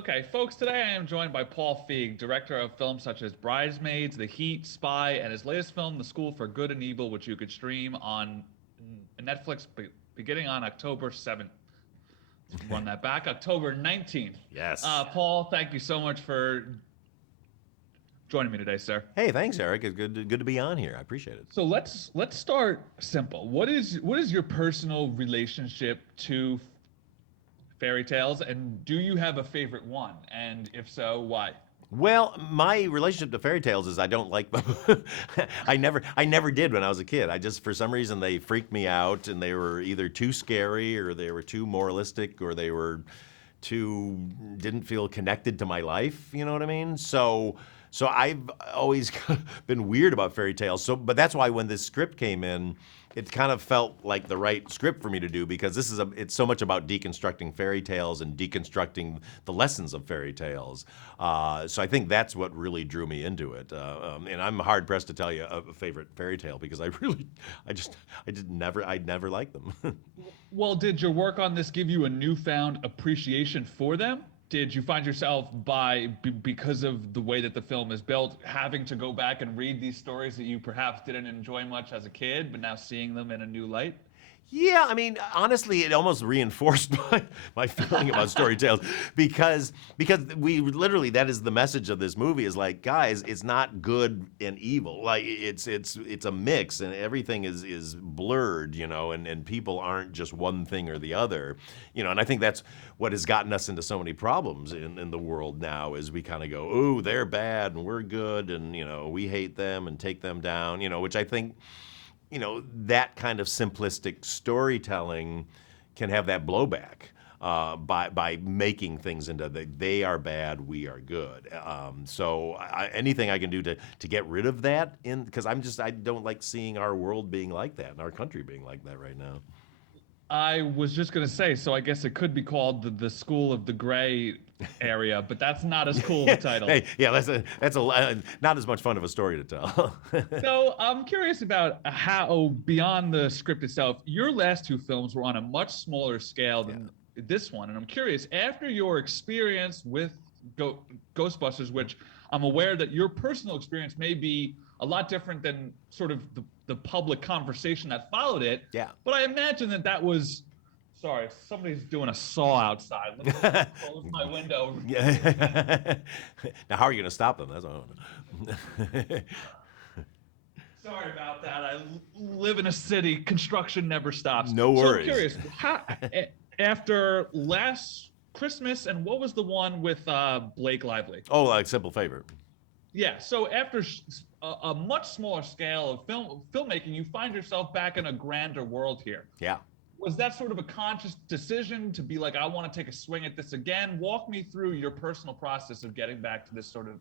Okay, folks, today I am joined by Paul Feig, director of films such as Bridesmaids, The Heat, Spy, and his latest film, The School for Good and Evil, which you could stream on Netflix beginning on October 7th. Let's run that back, October 19th. Yes. Paul, thank you so much for joining me today, sir. Hey, thanks, Eric. It's good to be on here. I appreciate it. So let's start simple. What is your personal relationship to fairy tales, and do you have a favorite one? And if so, why? Well, my relationship to fairy tales is I don't like them. I never did when I was a kid. I just for some reason they freaked me out, and they were either too scary, or they were too moralistic, or they were too didn't feel connected to my life. You know what I mean? So I've always been weird about fairy tales. But that's why when this script came in, it kind of felt like the right script for me to do, because it's so much about deconstructing fairy tales and deconstructing the lessons of fairy tales. So I think that's what really drew me into it. And I'm hard pressed to tell you a favorite fairy tale, because I never liked them. Well, did your work on this give you a newfound appreciation for them? Did you find yourself because of the way that the film is built, having to go back and read these stories that you perhaps didn't enjoy much as a kid, but now seeing them in a new light? Yeah, I mean, honestly, it almost reinforced my feeling about story tales, because we literally, that is the message of this movie, is like, guys, it's not good and evil. Like it's a mix, and everything is blurred, and people aren't just one thing or the other, and I think that's what has gotten us into so many problems in the world now, is we kind of go, oh, they're bad and we're good, and we hate them and take them down, which I think that kind of simplistic storytelling can have that blowback, by making things into they are bad, we are good. So anything I can do to get rid of that, because I don't like seeing our world being like that and our country being like that right now. I was just gonna say, so I guess it could be called the School of the Gray area, but that's not as cool of a title. Hey, yeah, that's not as much fun of a story to tell. So I'm curious about how, beyond the script itself, your last two films were on a much smaller scale Yeah. than this one. And I'm curious, after your experience with Ghostbusters, which I'm aware that your personal experience may be a lot different than sort of the public conversation that followed it. Yeah. But I imagine that was. Sorry, somebody's doing a saw outside. Let me close my window. Yeah. Now, how are you going to stop them? That's what I want to know. Sorry about that. I live in a city. Construction never stops. No So I'm worries. curious, after last Christmas, and what was the one with Blake Lively? Oh, like Simple Favor. Yeah. So after a much smaller scale of filmmaking, you find yourself back in a grander world here. Yeah. Was that sort of a conscious decision to be like, I want to take a swing at this again? Walk me through your personal process of getting back to this sort of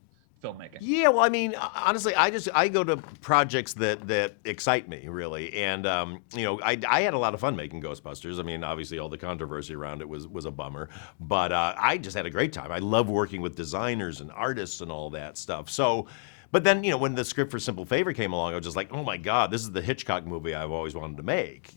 filmmaking. Yeah, well, I mean, honestly, I go to projects that excite me, really, and I had a lot of fun making Ghostbusters. I mean, obviously, all the controversy around it was a bummer, but I just had a great time. I love working with designers and artists and all that stuff. So. But then, when the script for Simple Favor came along, I was just like, oh my God, this is the Hitchcock movie I've always wanted to make.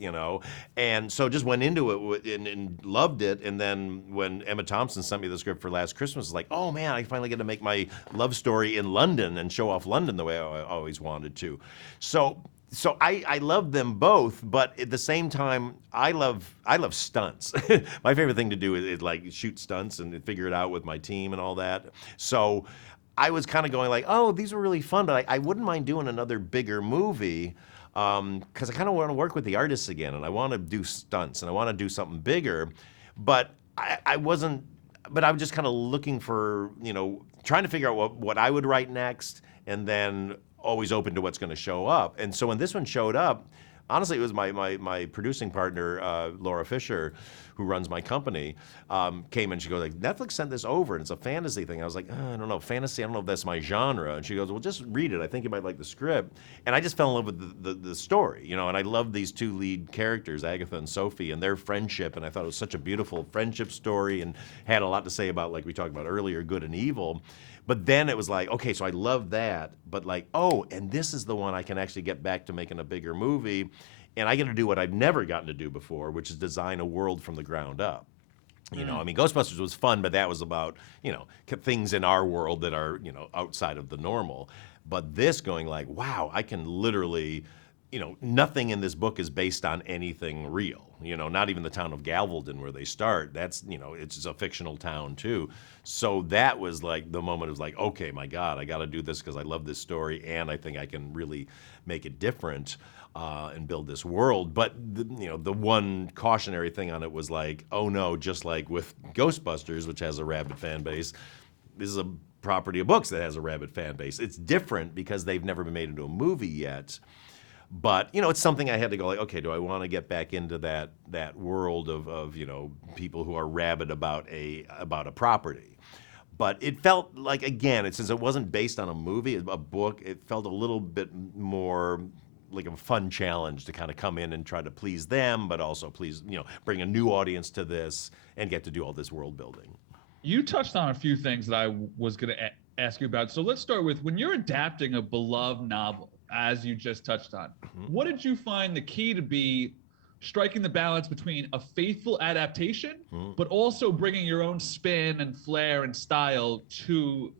And so just went into it and loved it. And then when Emma Thompson sent me the script for Last Christmas, it's like, oh man, I finally get to make my love story in London and show off London the way I always wanted to. So I love them both, but at the same time, I love stunts. My favorite thing to do is like shoot stunts and figure it out with my team and all that. So I was kind of going like, oh, these were really fun, but I wouldn't mind doing another bigger movie, because I kind of want to work with the artists again, and I want to do stunts, and I want to do something bigger. But I wasn't, but I was just kind of looking for, trying to figure out what I would write next, and then always open to what's going to show up. And so when this one showed up, honestly, it was my producing partner, Laura Fisher, who runs my company, came and she goes like, Netflix sent this over and it's a fantasy thing. I was like, I don't know, fantasy, I don't know if that's my genre. And she goes, well, just read it. I think you might like the script. And I just fell in love with the story, and I love these two lead characters, Agatha and Sophie, and their friendship. And I thought it was such a beautiful friendship story and had a lot to say about, like we talked about earlier, good and evil. But then it was like, okay, so I love that, but like, oh, and this is the one I can actually get back to making a bigger movie. And I get to do what I've never gotten to do before, which is design a world from the ground up. You know, I mean, Ghostbusters was fun, but that was about, you know, things in our world that are, you know, outside of the normal. But this going like, wow, I can literally, you know, nothing in this book is based on anything real. You know, not even the town of Galveston where they start. That's, you know, it's a fictional town too. So that was like the moment. It was like, okay, my God, I got to do this because I love this story and I think I can really make it different. And build this world. But you know, the one cautionary thing on it was like, oh no, just like with Ghostbusters, which has a rabid fan base, this is a property of books that has a rabid fan base. It's different because they've never been made into a movie yet. But you know, it's something I had to go like, okay, do I want to get back into that world of you know, people who are rabid about a property? But it felt like, again, since it wasn't based on a movie, a book, it felt a little bit more like a fun challenge to kind of come in and try to please them, but also please, you know, bring a new audience to this and get to do all this world building. You touched on a few things that I was going to ask you about. So let's start with when you're adapting a beloved novel, as you just touched on, what did you find the key to be striking the balance between a faithful adaptation, but also bringing your own spin and flair and style to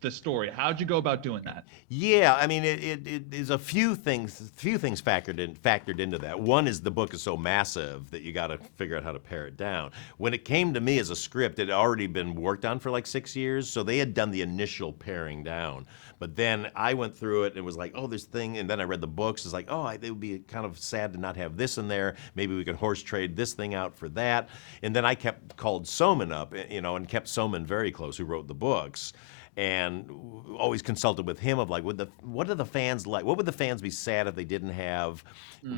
the story? How'd you go about doing that? Yeah, I mean, it is a few things factored into that. One is the book is so massive that you got to figure out how to pare it down. When it came to me as a script, it had already been worked on for like 6 years, so they had done the initial paring down. But then I went through it and was like, oh, this thing, and then I read the books. It's like, oh, it would be kind of sad to not have this in there. Maybe we could horse trade this thing out for that. And then I called Soman up, you know, and kept Soman very close, who wrote the books. And always consulted with him of like, what are the fans like? What would the fans be sad if they didn't have?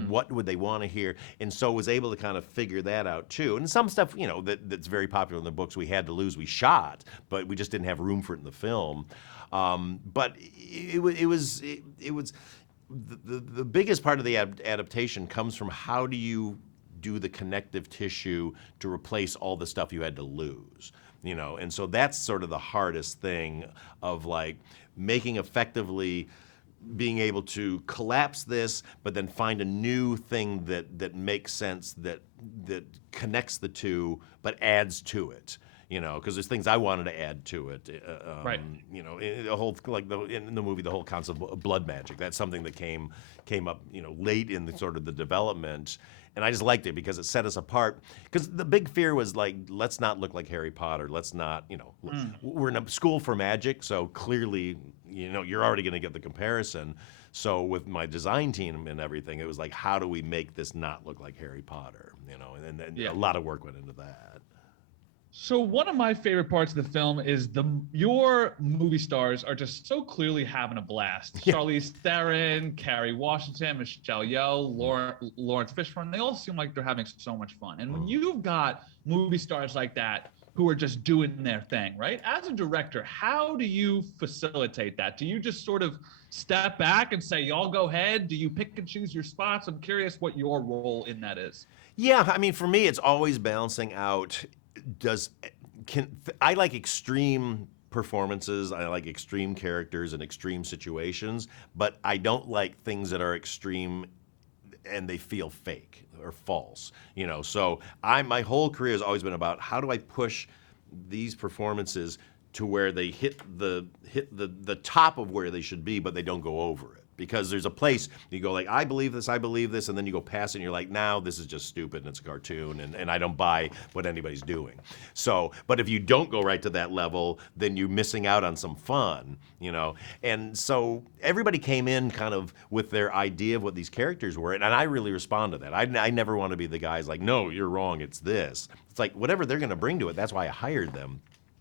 What would they want to hear? And so was able to kind of figure that out too. And some stuff, you know, that's very popular in the books we had to lose, we shot, but we just didn't have room for it in the film. But it was the biggest part of the adaptation comes from how do you do the connective tissue to replace all the stuff you had to lose. You know, and so that's sort of the hardest thing of like making effectively being able to collapse this, but then find a new thing that makes sense, that connects the two, but adds to it. You know, because there's things I wanted to add to it. Right. You know, the whole in the movie, the whole concept of blood magic. That's something that came up, you know, late in the sort of the development. And I just liked it because it set us apart. Because the big fear was like, let's not look like Harry Potter. Let's not, you know, we're in a school for magic, so clearly, you know, you're already going to get the comparison. So with my design team and everything, it was like, how do we make this not look like Harry Potter? You know, and a lot of work went into that. So one of my favorite parts of the film is your movie stars are just so clearly having a blast. Yeah. Charlize Theron, Kerry Washington, Michelle Yeoh, Lawrence Fishburne, they all seem like they're having so much fun. And when you've got movie stars like that who are just doing their thing, right? As a director, how do you facilitate that? Do you just sort of step back and say, y'all go ahead? Do you pick and choose your spots? I'm curious what your role in that is. Yeah, I mean, for me, it's always balancing out. I like extreme performances. I like extreme characters and extreme situations, but I don't like things that are extreme and they feel fake or false. You know, so my whole career has always been about how do I push these performances to where they hit the top of where they should be, but they don't go over it. Because there's a place you go like, I believe this, and then you go past it and you're like, now this is just stupid and it's a cartoon and I don't buy what anybody's doing. So, but if you don't go right to that level, then you're missing out on some fun, you know? And so everybody came in kind of with their idea of what these characters were, and I really respond to that. I never want to be the guys like, no, you're wrong, it's this. It's like, whatever they're gonna bring to it, that's why I hired them.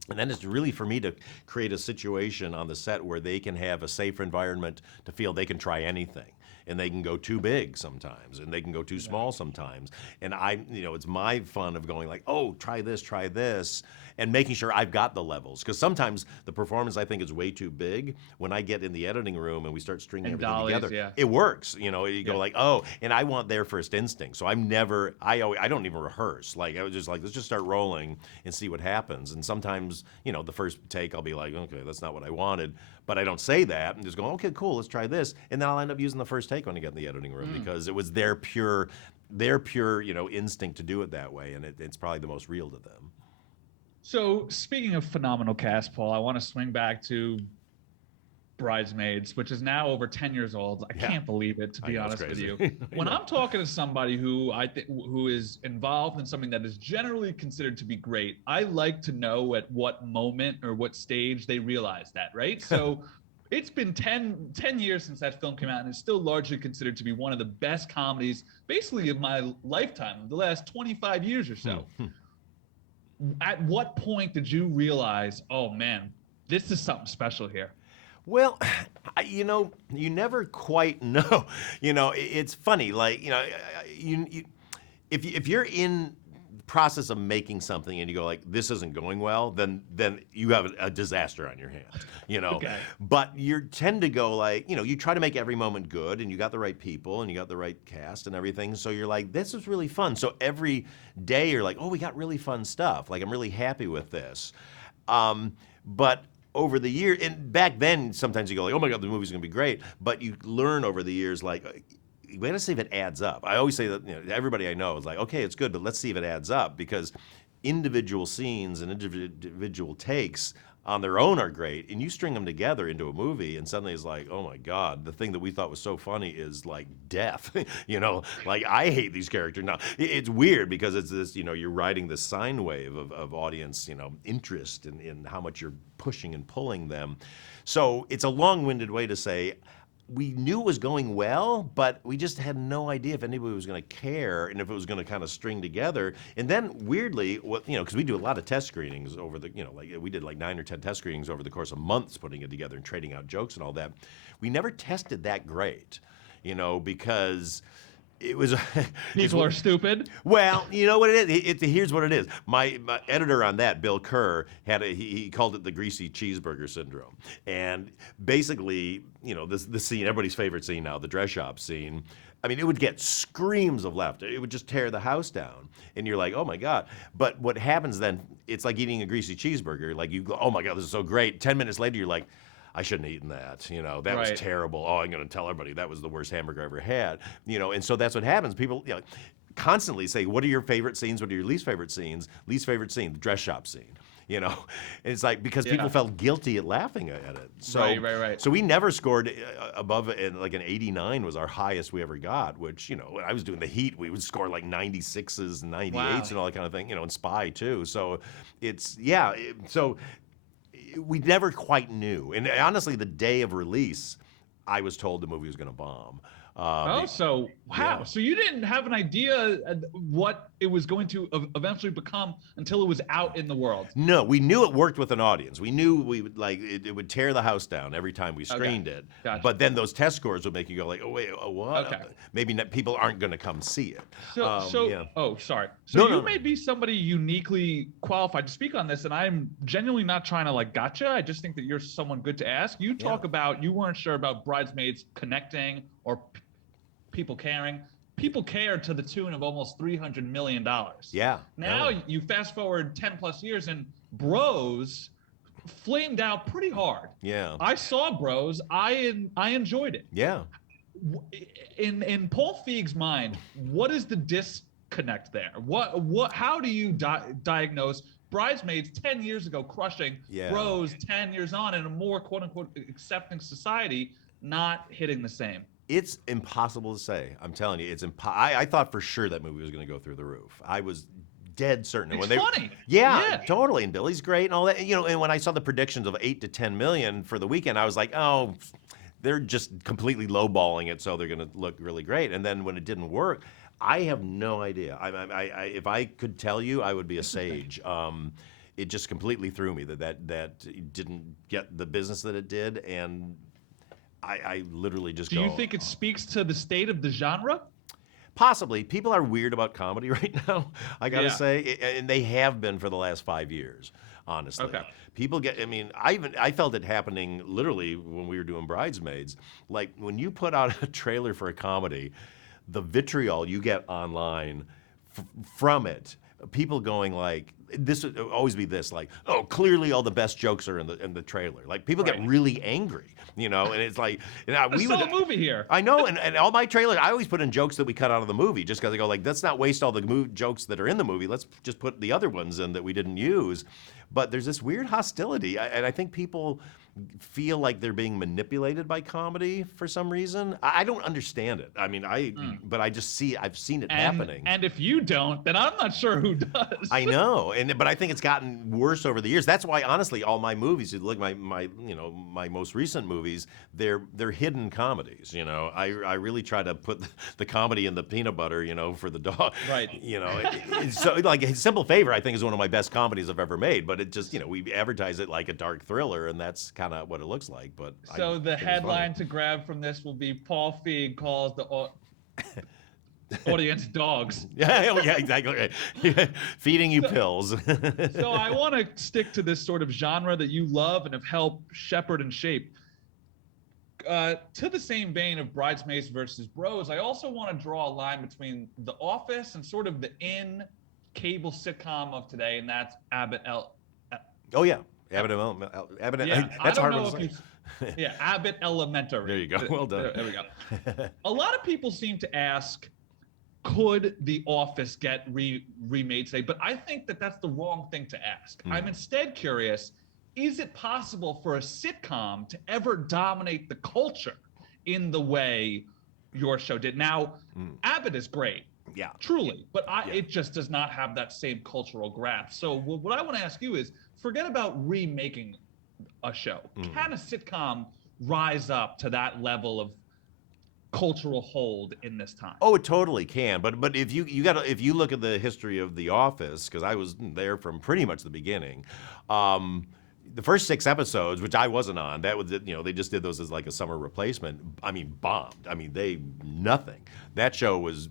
And then it's really for me to create a situation on the set where they can have a safer environment to feel they can try anything. And they can go too big sometimes, and they can go too small sometimes. And it's my fun of going like, oh, try this, and making sure I've got the levels. Because sometimes the performance I think is way too big. When I get in the editing room and we start stringing everything together, it works. You know, you go like, oh, and I want their first instinct. So I don't even rehearse. Like I was just like, let's just start rolling and see what happens. And sometimes, you know, the first take I'll be like, okay, that's not what I wanted. But I don't say that and just go, okay, cool, let's try this. And then I'll end up using the first take when I get in the editing room because it was their pure, you know, instinct to do it that way, and it's probably the most real to them. So speaking of phenomenal cast, Paul, I want to swing back to Bridesmaids, which is now over 10 years old. I Yeah, can't believe it, to I be know, it's honest with crazy. you. I When know. I'm talking to somebody who I think who is involved in something that is generally considered to be great, I like to know at what moment or what stage they realize that, right? So it's been ten years since that film came out, and it's still largely considered to be one of the best comedies, basically, of my lifetime, the last 25 years or so. At what point did you realize, oh man, this is something special here? Well, you never quite know. It's funny. Like, if you're in the process of making something and you go like, this isn't going well, then you have a disaster on your hands. Okay. But you tend to go like, you try to make every moment good, and you got the right people and you got the right cast and everything. So you're like, this is really fun. So every day you're like, oh, we got really fun stuff. Like, I'm really happy with this. But over the year, and back then, sometimes you go like, "Oh my God, the movie's gonna be great," but you learn over the years, like, we gotta see if it adds up. I always say that everybody I know is like, "Okay, it's good, but let's see if it adds up," because individual scenes and individual takes on their own are great, and you string them together into a movie, and suddenly it's like, oh my God, the thing that we thought was so funny is like death. Like, I hate these characters now. It's weird because it's this, you're riding this sine wave of audience, interest in how much you're pushing and pulling them. So it's a long-winded way to say, we knew it was going well, but we just had no idea if anybody was going to care and if it was going to kind of string together. And then weirdly, because we do a lot of test screenings over the, like we did like 9 or 10 test screenings over the course of months putting it together and trading out jokes and all that. We never tested that great, because it was People are stupid. well, you know what it is. Here's what it is. My editor on that, Bill Kerr, he called it the greasy cheeseburger syndrome, and basically, the scene, everybody's favorite scene now, the dress shop scene. I mean, it would get screams of laughter. It would just tear the house down, and you're like, oh my God. But what happens then? It's like eating a greasy cheeseburger. Like, you go, oh my God, this is so great. 10 minutes later, you're like, I shouldn't have eaten that. That was Right. terrible. Oh, I'm going to tell everybody that was the worst hamburger I ever had. And so that's what happens. People, constantly say, what are your favorite scenes? What are your least favorite scenes? Least favorite scene, the dress shop scene. And it's like, because people Yeah. felt guilty at laughing at it. So, Right. So we never scored above, like an 89 was our highest we ever got, which, when I was doing The Heat, we would score like 96s and 98s Wow. and all that kind of thing, and Spy too. So it's, yeah. So we never quite knew. And honestly, the day of release, I was told the movie was going to bomb. So wow. Yeah. So you didn't have an idea what it was going to eventually become until it was out in the world. No, we knew it worked with an audience. We knew we would like it would tear the house down every time we screened it. Gotcha. But then those test scores would make you go like, oh wait, what? Okay. Maybe people aren't going to come see it. Yeah. Oh, sorry. So No, you no, may be somebody uniquely qualified to speak on this, and I'm genuinely not trying to like gotcha. I just think that you're someone good to ask. You talk about you weren't sure about Bridesmaids connecting or people caring. People cared to the tune of almost $300 million. Yeah. Now Yeah. you fast forward 10 plus years and Bros flamed out pretty hard. Yeah. I saw Bros. I enjoyed it. Yeah. In Paul Feig's mind, what is the disconnect there? How do you diagnose Bridesmaids 10 years ago crushing, Yeah. Bros 10 years on in a more quote unquote accepting society not hitting the same? It's impossible to say. I'm telling you, it's I thought for sure that movie was going to go through the roof. I was dead certain. It's funny. Yeah, totally. And Billy's great and all that. And when I saw the predictions of 8 to 10 million for the weekend, I was like, oh, they're just completely lowballing it, so they're going to look really great. And then when it didn't work, I have no idea. If I could tell you, I would be a sage. It just completely threw me that didn't get the business that it did, and I literally just Do you think it speaks to the state of the genre? Possibly. People are weird about comedy right now, I gotta Yeah. say, and they have been for the last 5 years, honestly. Okay. People I felt it happening literally when we were doing Bridesmaids. Like, when you put out a trailer for a comedy, the vitriol you get online from it, people going like, this would always be this, like, oh, clearly all the best jokes are in the trailer. Like, people get Right. really angry, and it's like, We saw a movie here. I know, and all my trailers, I always put in jokes that we cut out of the movie, just because I go like, let's not waste all the jokes that are in the movie. Let's just put the other ones in that we didn't use. But there's this weird hostility, and I think people feel like they're being manipulated by comedy for some reason. I don't understand it. I mean, but I've seen it happening. And if you don't, then I'm not sure who does. I know, but I think it's gotten worse over the years. That's why, honestly, all my movies, look, my most recent movies, they're hidden comedies. I really try to put the comedy in the peanut butter, for the dog. Right. So like Simple Favor, I think is one of my best comedies I've ever made. But it just, we advertise it like a dark thriller, and that's kind of what it looks like. But so the headline to grab from this will be Paul Feig calls the audience dogs. Yeah, exactly. Yeah. Feeding you pills. So I want to stick to this sort of genre that you love and have helped shepherd and shape. To the same vein of Bridesmaids versus Bros, I also want to draw a line between The Office and sort of the cable sitcom of today, and that's Abbott. Oh yeah, Abbott. Yeah, that's hard to say. Yeah, Abbott Elementary. There you go. Well done. There we go. A lot of people seem to ask, could The Office get remade today? But I think that that's the wrong thing to ask. I'm instead curious, is it possible for a sitcom to ever dominate the culture in the way your show did? Now, Abbott is great. Yeah. Truly. But it just does not have that same cultural grasp. So what I want to ask you is, forget about remaking a show. Can a sitcom rise up to that level of cultural hold in this time? Oh, it totally can. But if you look at the history of The Office, because I was there from pretty much the beginning, the first 6 episodes, which I wasn't on, that was they just did those as like a summer replacement. I mean, bombed. I mean, nothing. That show was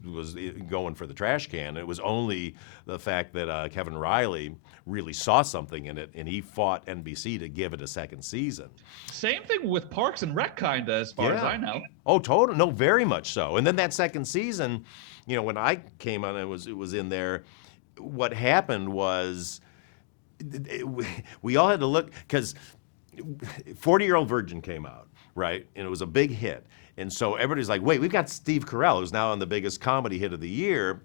going for the trash can. It was only the fact that Kevin Riley really saw something in it, and he fought NBC to give it a second season. Same thing with Parks and Rec, kinda, as far as I know. Oh, totally. No, very much so. And then that second season, when I came on, it was in there. What happened was, we all had to look, because 40-Year-Old Virgin came out, right? And it was a big hit. And so everybody's like, wait, we've got Steve Carell, who's now on the biggest comedy hit of the year.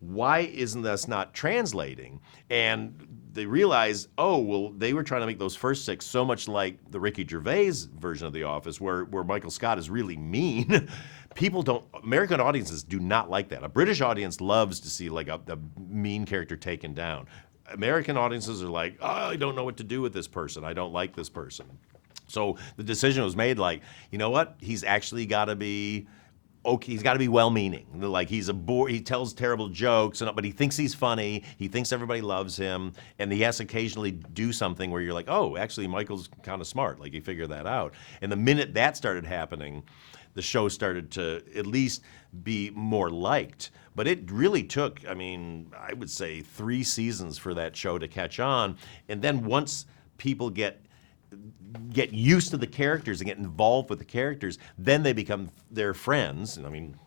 Why isn't this not translating? And they realized, oh, well, they were trying to make those first 6 so much like the Ricky Gervais version of The Office, where Michael Scott is really mean. American audiences do not like that. A British audience loves to see like a mean character taken down. American audiences are like, oh, I don't know what to do with this person. I don't like this person. So the decision was made like, you know what? He's actually got to be okay. He's got to be well-meaning. Like he tells terrible jokes, but he thinks he's funny. He thinks everybody loves him, and he has to occasionally do something where you're like, oh, actually, Michael's kind of smart. Like, you figure that out. And the minute that started happening, the show started to at least be more liked. But it really took, I would say 3 seasons for that show to catch on. And then once people get used to the characters and get involved with the characters, then they become their friends.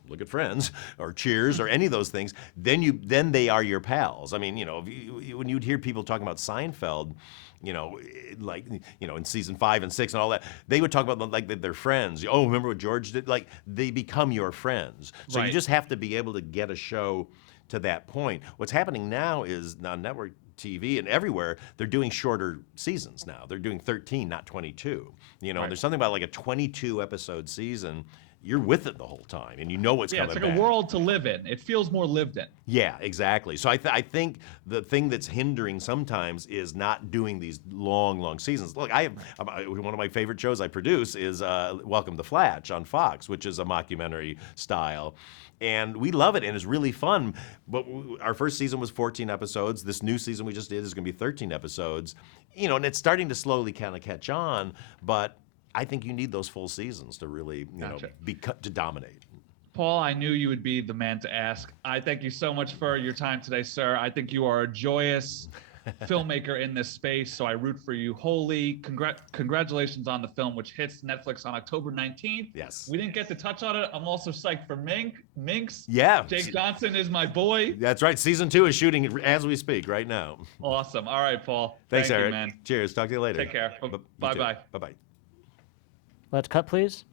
Look at Friends or Cheers or any of those things. Then they are your pals. When you'd hear people talking about Seinfeld, in season 5 and 6 and all that, they would talk about them like they're friends. Oh, remember what George did? Like, they become your friends. So Right. You just have to be able to get a show to that point. What's happening now is on network TV and everywhere, they're doing shorter seasons now. They're doing 13, not 22. Right. There's something about like a 22 episode season. You're with it the whole time, and you know what's coming it's like back. a world to live in. It feels more lived in. Yeah, exactly. So I think the thing that's hindering sometimes is not doing these long seasons. Look, one of my favorite shows I produce is Welcome to Flatch on Fox, which is a mockumentary style. And we love it, and it's really fun. But our first season was 14 episodes. This new season we just did is going to be 13 episodes. And it's starting to slowly kind of catch on. But I think you need those full seasons to really, Gotcha. to dominate. Paul, I knew you would be the man to ask. I thank you so much for your time today, sir. I think you are a joyous filmmaker in this space, so I root for you wholly. Congratulations on the film, which hits Netflix on October 19th. Yes. We didn't get to touch on it. I'm also psyched for Minx. Yeah. Jake Johnson is my boy. That's right. Season 2 is shooting as we speak right now. Awesome. All right, Paul. Thanks, Thank Eric. you, man. Cheers. Talk to you later. Take care. You too. Bye-bye. Bye-bye. Let's cut, please.